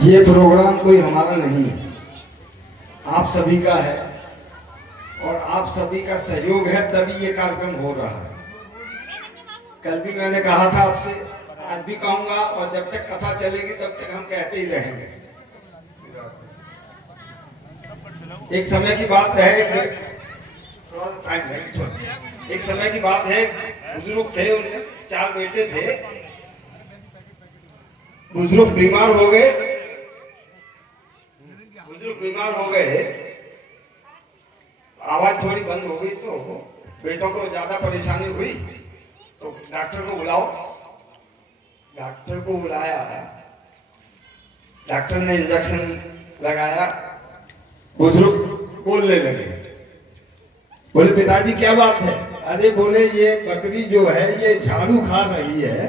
ये प्रोग्राम कोई हमारा नहीं है, आप सभी का है और आप सभी का सहयोग है तभी ये कार्यक्रम हो रहा है। कल भी मैंने कहा था आपसे, आज भी कहूंगा और जब तक कथा चलेगी तब तक हम कहते ही रहेंगे। एक समय की बात रहे, थोड़ा सा टाइम है, एक समय की बात है, बुजुर्ग थे, उनके 4 बेटे थे। बुजुर्ग बीमार हो गए, आवाज थोड़ी बंद हो गई तो बेटों को ज्यादा परेशानी हुई तो डॉक्टर को बुलाओ। डॉक्टर को बुलाया, डॉक्टर ने इंजेक्शन लगाया, बुजुर्ग बोलने लगे। बोले पिताजी क्या बात है? अरे बोले ये बकरी जो है ये झाड़ू खा रही है,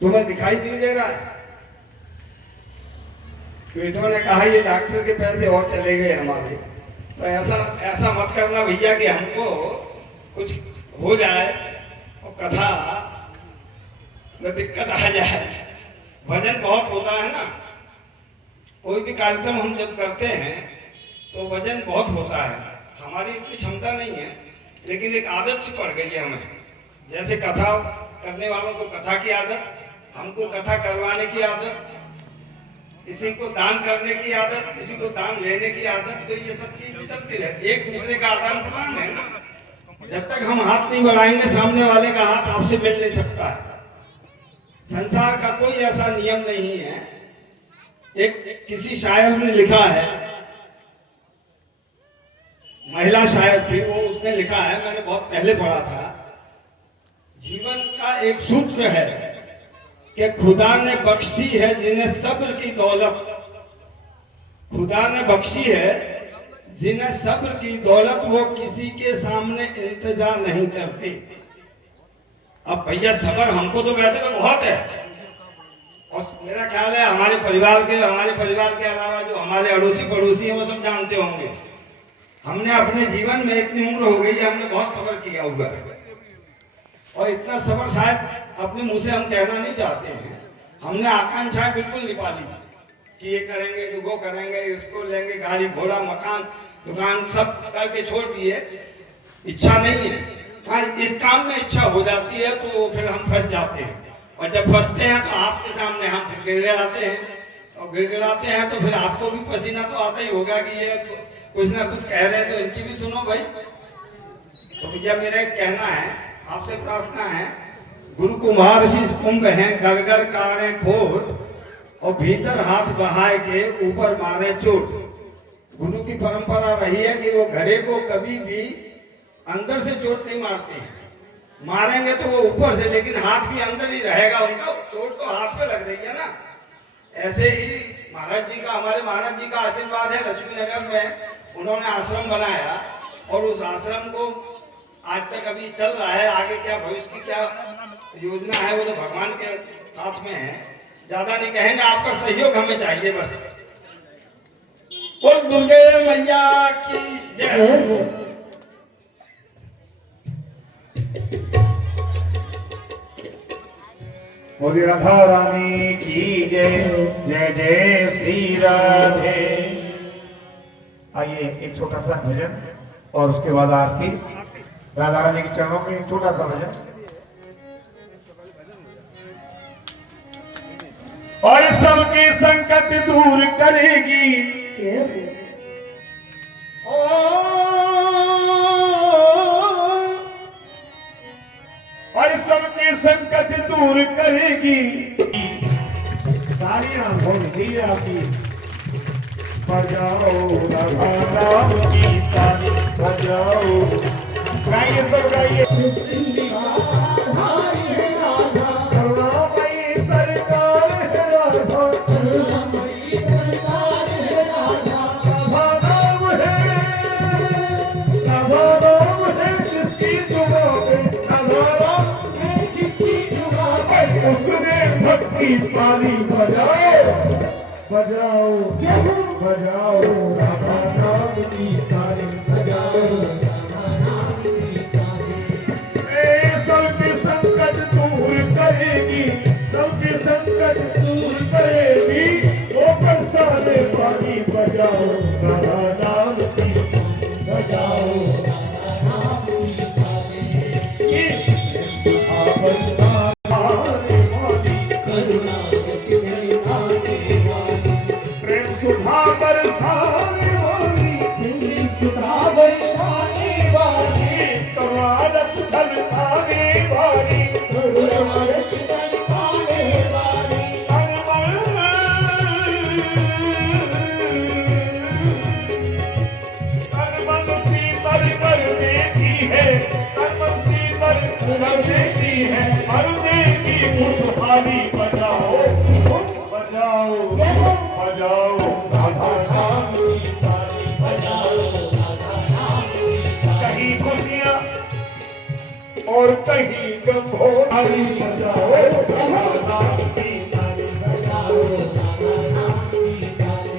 तुम्हें दिखाई नहीं दे रहा है? बेटों ने कहा ये डॉक्टर के पैसे और चले गए हमारे, तो ऐसा मत करना भैया कि हमको कुछ हो जाए और कथा में दिक्कत आ जाए। वजन बहुत होता है ना, कोई भी कार्यक्रम हम जब करते हैं तो वजन बहुत होता है। हमारी इतनी क्षमता नहीं है, लेकिन एक आदत सी पड़ गई है हमें। जैसे कथा करने वालों को कथा की आदत, हमको कथा करवाने की आदत, किसी को दान करने की आदत, किसी को दान लेने की आदत, तो ये सब चीजें चलती रहती है। एक दूसरे का आदान प्रदान है ना। जब तक हम हाथ नहीं बढ़ाएंगे सामने वाले का हाथ आपसे मिल नहीं सकता है। संसार का कोई ऐसा नियम नहीं है। एक किसी शायर ने लिखा है, महिला शायर थी वो, उसने लिखा है, मैंने बहुत पहले पढ़ा था, जीवन का एक सूत्र है कि खुदा ने बख्शी है जिन्हें सब्र की दौलत, खुदा ने बख्शी है जिन्हें सब्र की दौलत, वो किसी के सामने इंतजार नहीं करते। अब भैया सब्र हमको तो वैसे तो बहुत है, और मेरा ख्याल है हमारे परिवार के अलावा जो हमारे अड़ोसी पड़ोसी हैं वो सब जानते होंगे। हमने अपने जीवन में इतनी उम्र हो गई है, हमने बहुत सब्र किया हुआ है, और इतना सब्र शायद अपने मुंह से हम कहना नहीं चाहते हैं। हमने आकांक्षाएं बिल्कुल निभा ली कि ये करेंगे, कि वो करेंगे, इसको लेंगे, गाड़ी घोड़ा मकान दुकान सब करके छोड़ दिए। इच्छा नहीं है, हाँ इस काम में इच्छा हो जाती है तो फिर हम फंस जाते हैं, और जब फंसते हैं तो आपके सामने हम फिर गिड़गिड़ाते हैं, और गिड़गिड़ाते हैं तो फिर आपको भी पसीना तो आता ही होगा कि ये कुछ ना कुछ कह रहे हैं तो इनकी भी सुनो भाई। तो भैया मेरा कहना है, आपसे प्रार्थना है, गुरु कुमार शीश कुंभ है, गड़गड़ काड़े खोट, और भीतर हाथ बहाए के ऊपर मारे चोट। गुरु की परंपरा रही है कि वो घड़े को कभी भी अंदर से चोट नहीं मारते हैं, मारेंगे तो वो ऊपर से, लेकिन हाथ भी अंदर ही रहेगा उनका, चोट तो हाथ पे लग रही है ना। ऐसे ही महाराज जी का, हमारे महाराज जी का आशीर्वाद है। लक्ष्मी नगर में उन्होंने आश्रम बनाया, और उस आश्रम को आज तक अभी चल रहा है। आगे क्या भविष्य की क्या योजना है वो तो भगवान के हाथ में है, ज्यादा नहीं कहेंगे। आपका सहयोग हमें चाहिए बस। बोल दुर्गे मैया की जय। बोली राधा रानी की जय, जय जय श्री राधे। आइए एक छोटा सा भजन और उसके बाद आरती। राधा रानी के चरणों में एक छोटा सा भजन। और सबके संकट दूर करेगी, और सबके संकट दूर करेगी। तालियां होगी आपकी, बजाओ राधा नाम की ताली बजाओ। गाइए सब गाइए। ताली बजाओ बजाओ बजाओ, राधा नाम की ताली बजाओ। सबके संकट दूर करेगी, सबके संकट दूर करेगी, वो पाने वाली गुरुवारश फल पाने वाली कर्मन शीतल कर देती है, कर्मन शीतल कर देती है, मरने की खुशहाली बजाओ बजाओ बजाओ राधा नाम की ताली बजाओ राधा नाम की ताली। कहीं खुशियाँ और कहीं गम हो, ताली बजाओ राधा नाम की ताली बजाओ राधा नाम की ताली।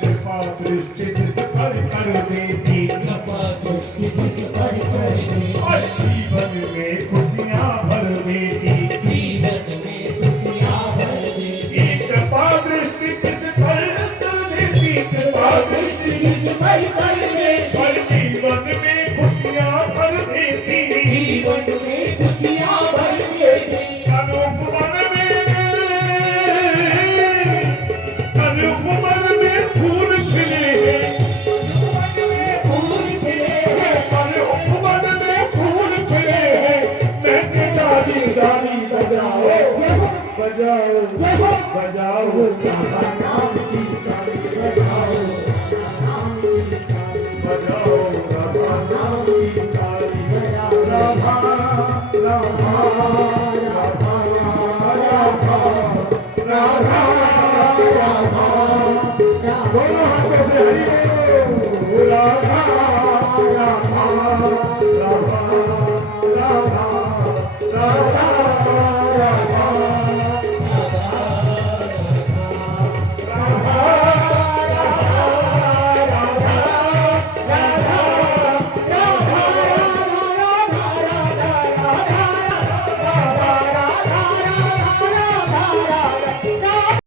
कृपा दृष्टि जिस पर कर देती, कृपा दृष्टि जिस पर कर देती, और जीवन में खुशियाँ भर देती, जीवन में खुशियाँ भर देती। कृपा दृष्टि जिस पर कर देती, कृपा दृष्टि जिस पर कर देती, और जीवन में खुशियाँ भर देती। जीवन में खुशियाँ भर देती। अनुपमन में फूल खिले हैं, मन में फूल खिले हैं, अनुपमन में फूल खिले हैं, महके डाली डाली बजाओ जय हो बजाओ जय हो बजाओ राधा नाम